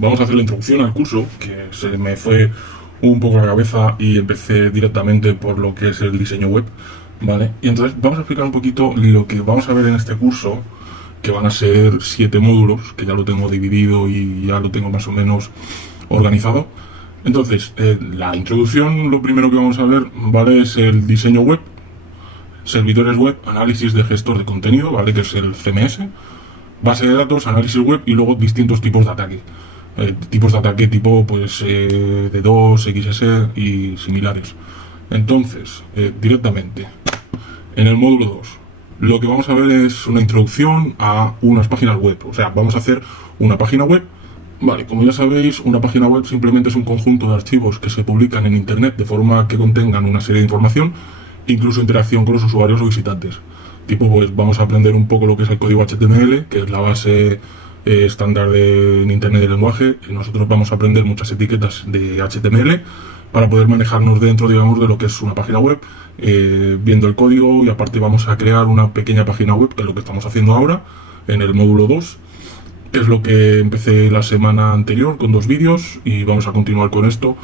vamos a hacer la introducción al curso, que se me fue un poco la cabeza y empecé directamente por lo que es el diseño web, ¿vale? Y entonces vamos a explicar un poquito lo que vamos a ver en este curso, que van a ser 7 módulos, que ya lo tengo dividido y ya lo tengo más o menos organizado. Entonces, la introducción, lo primero que vamos a ver, ¿vale? Es el diseño web, servidores web, análisis de gestor de contenido, ¿vale? Que es el CMS, base de datos, análisis web y luego distintos tipos de ataque. Tipos de ataque tipo pues D2, XS y similares. Entonces, directamente, en el módulo 2, lo que vamos a ver es una introducción a unas páginas web. O sea, vamos a hacer una página web. Vale, como ya sabéis, una página web simplemente es un conjunto de archivos que se publican en internet de forma que contengan una serie de información, incluso interacción con los usuarios o visitantes. Tipo, pues vamos a aprender un poco lo que es el código HTML, que es la base estándar en internet del lenguaje. Y nosotros vamos a aprender muchas etiquetas de HTML para poder manejarnos dentro, digamos, de lo que es una página web, viendo el código, y aparte vamos a crear una pequeña página web, que es lo que estamos haciendo ahora en el módulo 2, que es lo que empecé la semana anterior con 2 vídeos y vamos a continuar con esto.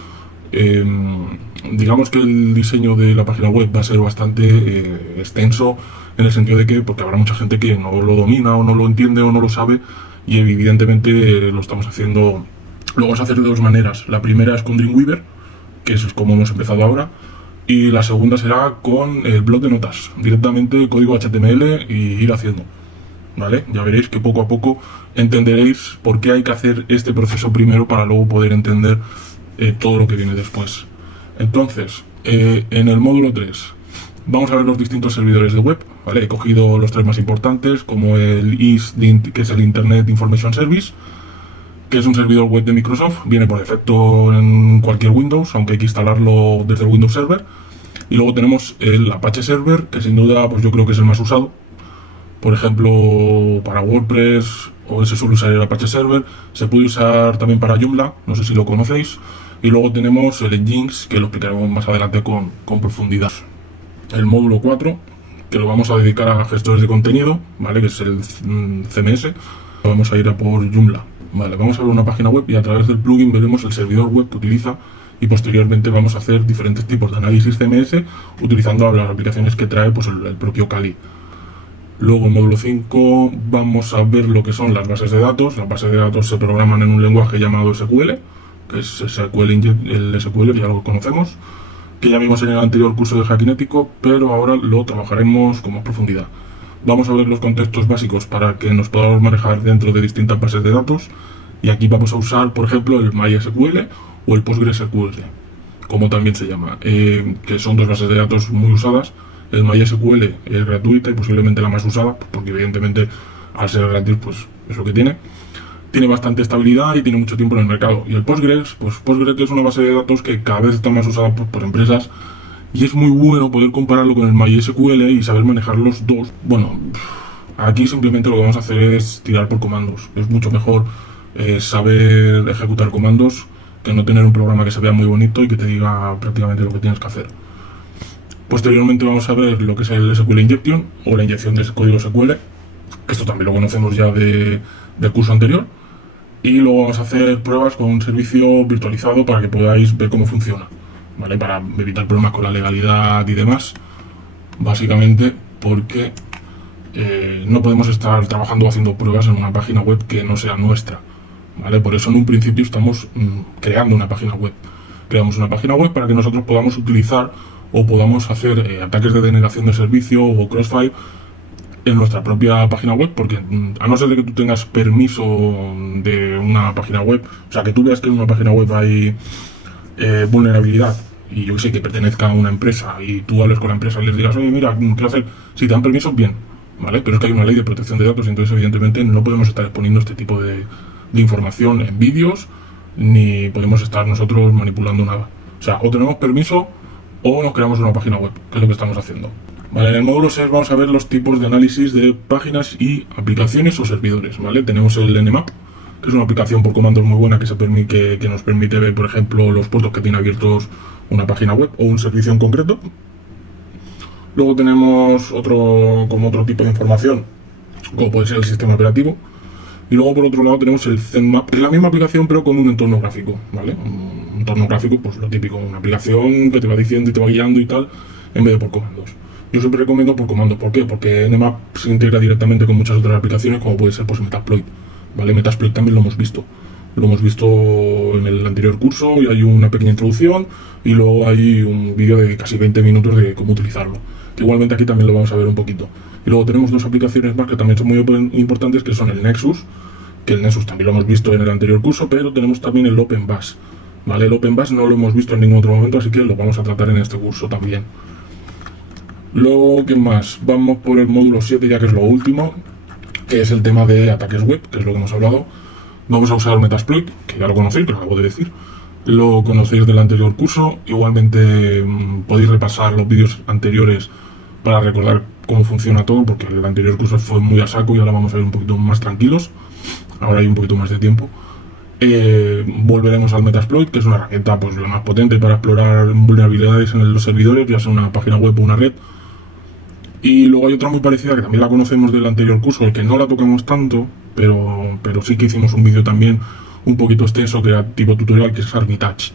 Digamos que el diseño de la página web va a ser bastante extenso, en el sentido de que, porque habrá mucha gente que no lo domina o no lo entiende o no lo sabe, y evidentemente lo estamos haciendo, lo vamos a hacer de 2 maneras. La primera es con Dreamweaver, que eso es como hemos empezado ahora, y la segunda será con el blog de notas, directamente código HTML y ir haciendo, ¿vale? Ya veréis que poco a poco entenderéis por qué hay que hacer este proceso primero para luego poder entender todo lo que viene después. Entonces, en el módulo 3 vamos a ver los distintos servidores de web, ¿vale? He cogido los 3 más importantes, como el ISDINT, que es el Internet Information Service, que es un servidor web de Microsoft, viene por defecto en cualquier Windows, aunque hay que instalarlo desde el Windows Server. Y luego tenemos el Apache Server, que sin duda pues yo creo que es el más usado. Por ejemplo, para WordPress, o se suele usar el Apache Server. Se puede usar también para Joomla, no sé si lo conocéis. Y luego tenemos el Nginx, que lo explicaremos más adelante con profundidad. El módulo 4, que lo vamos a dedicar a gestores de contenido, ¿vale? Que es el CMS. Vamos a ir a por Joomla. Vale, vamos a ver una página web y a través del plugin veremos el servidor web que utiliza, y posteriormente vamos a hacer diferentes tipos de análisis CMS utilizando las aplicaciones que trae pues el propio Kali. Luego en módulo 5 vamos a ver lo que son las bases de datos. Las bases de datos se programan en un lenguaje llamado SQL, que es el SQL, que ya lo conocemos, que ya vimos en el anterior curso de Hackinético, pero ahora lo trabajaremos con más profundidad. Vamos a ver los contextos básicos para que nos podamos manejar dentro de distintas bases de datos, y aquí vamos a usar, por ejemplo, el MySQL o el PostgreSQL, como también se llama, que son 2 bases de datos muy usadas. El MySQL es gratuita y posiblemente la más usada, porque evidentemente al ser gratis pues es lo que tiene. Tiene bastante estabilidad y tiene mucho tiempo en el mercado. Y el Postgres, pues Postgres es una base de datos que cada vez está más usada por empresas, y es muy bueno poder compararlo con el MySQL y saber manejar los dos. Bueno, aquí simplemente lo que vamos a hacer es tirar por comandos. Es mucho mejor saber ejecutar comandos que no tener un programa que se vea muy bonito y que te diga prácticamente lo que tienes que hacer. Posteriormente vamos a ver lo que es el SQL Injection, o la inyección de código SQL, que esto también lo conocemos ya del curso anterior. Y luego vamos a hacer pruebas con un servicio virtualizado para que podáis ver cómo funciona, ¿vale? Para evitar problemas con la legalidad y demás, básicamente porque no podemos estar trabajando o haciendo pruebas en una página web que no sea nuestra, ¿vale? Por eso en un principio estamos creando una página web. Creamos una página web para que nosotros podamos utilizar o podamos hacer ataques de denegación de servicio o crossfire en nuestra propia página web, porque a no ser de que tú tengas permiso de una página web, o sea, que tú veas que en una página web hay vulnerabilidad, y yo sé que pertenezca a una empresa, y tú hables con la empresa y les digas, oye, mira, ¿qué hacer? Si te dan permiso, bien, ¿vale? Pero es que hay una ley de protección de datos, y entonces evidentemente no podemos estar exponiendo este tipo de información en vídeos, ni podemos estar nosotros manipulando nada. O sea, o tenemos permiso o nos creamos una página web, que es lo que estamos haciendo. Vale, en el módulo 6 vamos a ver los tipos de análisis de páginas y aplicaciones o servidores, ¿vale? Tenemos el Nmap, que es una aplicación por comandos muy buena que nos permite ver, por ejemplo, los puertos que tiene abiertos una página web o un servicio en concreto. Luego tenemos otro tipo de información, como puede ser el sistema operativo, Y luego por otro lado tenemos el ZenMap, que es la misma aplicación pero con un entorno gráfico, ¿vale? Un entorno gráfico, pues lo típico, una aplicación que te va diciendo y te va guiando y tal, en vez de por comandos. Yo siempre recomiendo por comandos. ¿Por qué? Porque Nmap se integra directamente con muchas otras aplicaciones, como puede ser pues Metasploit, ¿vale? Metasploit también lo hemos visto. Lo hemos visto en el anterior curso y hay una pequeña introducción y luego hay un vídeo de casi 20 minutos de cómo utilizarlo. Que igualmente aquí también lo vamos a ver un poquito. Y luego tenemos dos aplicaciones más que también son muy importantes, que son el Nexus, que el Nexus también lo hemos visto en el anterior curso, pero tenemos también el OpenBus, ¿vale? El OpenBus no lo hemos visto en ningún otro momento, así que lo vamos a tratar en este curso también. Luego, ¿qué más? Vamos por el módulo 7, ya que es lo último, que es el tema de ataques web, que es lo que hemos hablado. Vamos a usar Metasploit, que ya lo conocéis, que lo acabo de decir. Lo conocéis del anterior curso. Igualmente podéis repasar los vídeos anteriores para recordar cómo funciona todo, porque el anterior curso fue muy a saco y ahora vamos a ir un poquito más tranquilos. Ahora hay un poquito más de tiempo. Volveremos al Metasploit, que es una herramienta pues la más potente para explorar vulnerabilidades en los servidores, ya sea una página web o una red. Y luego hay otra muy parecida que también la conocemos del anterior curso, el que no la tocamos tanto, pero sí que hicimos un vídeo también un poquito extenso, que era tipo tutorial, que es Armitage,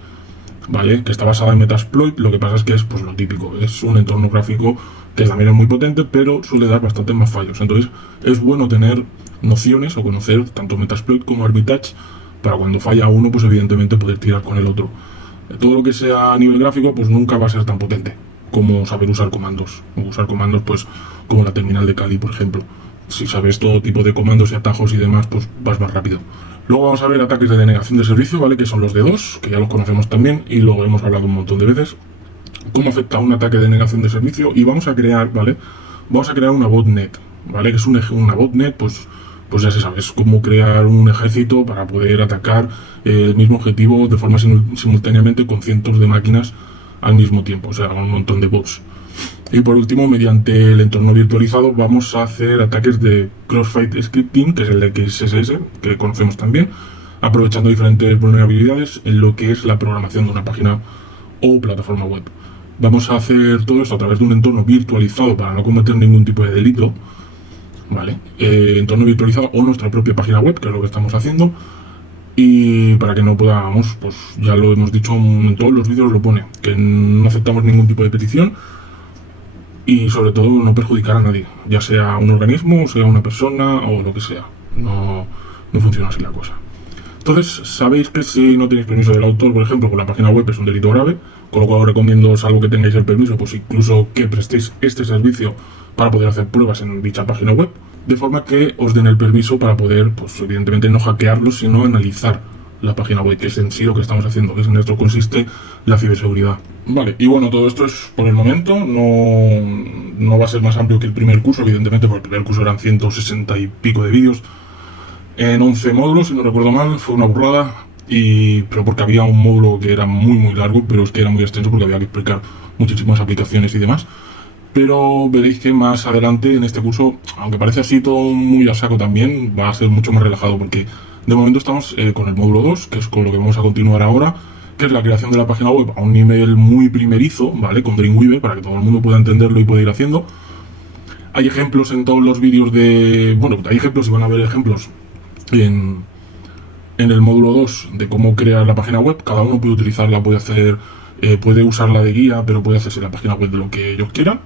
¿vale? Que está basada en Metasploit. Lo que pasa es que es pues lo típico, es un entorno gráfico que también es muy potente, pero suele dar bastantes más fallos. Entonces es bueno tener nociones o conocer tanto Metasploit como Armitage para cuando falla uno, pues evidentemente poder tirar con el otro. Todo lo que sea a nivel gráfico, pues nunca va a ser tan potente como saber usar comandos. O usar comandos, pues como la terminal de Kali, por ejemplo. Si sabes todo tipo de comandos y atajos y demás, pues vas más rápido. Luego vamos a ver ataques de denegación de servicio, ¿vale? Que son los D2, que ya los conocemos también y lo hemos hablado un montón de veces. Cómo afecta un ataque de denegación de servicio, y vamos a crear, ¿vale? Vamos a crear una botnet, ¿vale? Que es una botnet, pues ya se sabe, es cómo crear un ejército para poder atacar el mismo objetivo de forma simultáneamente con cientos de máquinas al mismo tiempo, o sea, un montón de bots. Y por último, mediante el entorno virtualizado, vamos a hacer ataques de crossfire scripting, que es el de XSS, que conocemos también, aprovechando diferentes vulnerabilidades en lo que es la programación de una página o plataforma web. Vamos a hacer todo esto a través de un entorno virtualizado para no cometer ningún tipo de delito, ¿vale? Entorno virtualizado o nuestra propia página web, que es lo que estamos haciendo. Y para que no podamos, pues ya lo hemos dicho en todos los vídeos, lo pone, que no aceptamos ningún tipo de petición y sobre todo no perjudicar a nadie, ya sea un organismo, o sea una persona o lo que sea. No funciona así la cosa. Entonces, sabéis que si no tenéis permiso del autor, por ejemplo, con la página web es un delito grave, con lo cual os recomiendo, salvo que tengáis el permiso, pues incluso que prestéis este servicio para poder hacer pruebas en dicha página web, de forma que os den el permiso para poder, pues evidentemente no hackearlo, sino analizar la página web, que es en sí lo que estamos haciendo, que en esto consiste la ciberseguridad. Vale, y bueno, todo esto es por el momento, no va a ser más amplio que el primer curso, evidentemente, porque el primer curso eran 160 y pico de vídeos, en 11 módulos, si no recuerdo mal, fue una burrada, pero porque había un módulo que era muy largo, pero es que era muy extenso porque había que explicar muchísimas aplicaciones y demás. Pero veréis que más adelante en este curso, aunque parece así todo muy a saco también, va a ser mucho más relajado, porque de momento estamos con el módulo 2, que es con lo que vamos a continuar ahora, que es la creación de la página web a un nivel muy primerizo, ¿vale? Con Dreamweaver, para que todo el mundo pueda entenderlo y pueda ir haciendo. Hay ejemplos en todos los vídeos bueno, hay ejemplos y van a haber ejemplos en el módulo 2 de cómo crear la página web. Cada uno puede utilizarla, puede usarla de guía, pero puede hacerse la página web de lo que ellos quieran.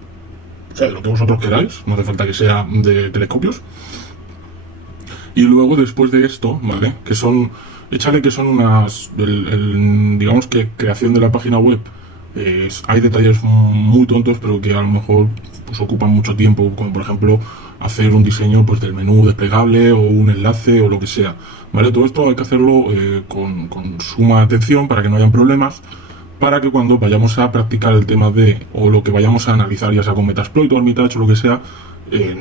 O sea, de lo que vosotros queráis, no hace falta que sea de telescopios. Y luego, después de esto, ¿vale? Que son, échale que son unas, digamos que creación de la página web, hay detalles muy tontos, pero que a lo mejor pues ocupan mucho tiempo, como por ejemplo hacer un diseño pues del menú desplegable o un enlace o lo que sea, ¿vale? Todo esto hay que hacerlo con suma atención para que no hayan problemas, para que cuando vayamos a practicar el tema o lo que vayamos a analizar, ya sea con Metasploit o Armitage o lo que sea,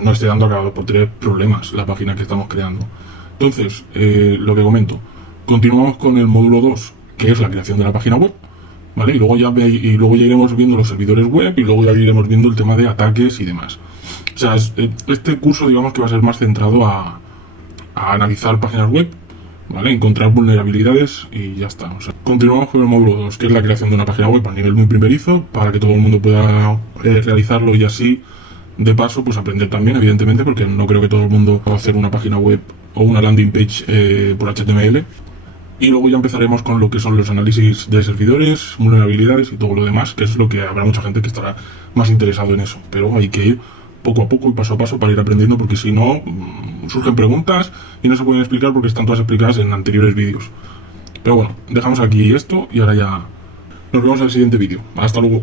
no esté dando cada 2 por 3 problemas la página que estamos creando. Entonces, lo que comento, continuamos con el módulo 2, que es la creación de la página web, ¿vale? Y luego ya iremos viendo los servidores web y luego ya iremos viendo el tema de ataques y demás. O sea, este curso digamos que va a ser más centrado a analizar páginas web, ¿vale? Encontrar vulnerabilidades y ya está. O sea, continuamos con el módulo 2, que es la creación de una página web a nivel muy primerizo, para que todo el mundo pueda realizarlo y así, de paso, pues aprender también, evidentemente, porque no creo que todo el mundo va a hacer una página web o una landing page por HTML. Y luego ya empezaremos con lo que son los análisis de servidores, vulnerabilidades y todo lo demás, que es lo que habrá mucha gente que estará más interesado en eso. Pero hay que ir poco a poco y paso a paso para ir aprendiendo, porque si no, surgen preguntas y no se pueden explicar porque están todas explicadas en anteriores vídeos. Pero bueno, dejamos aquí esto y ahora ya nos vemos en el siguiente vídeo. Hasta luego.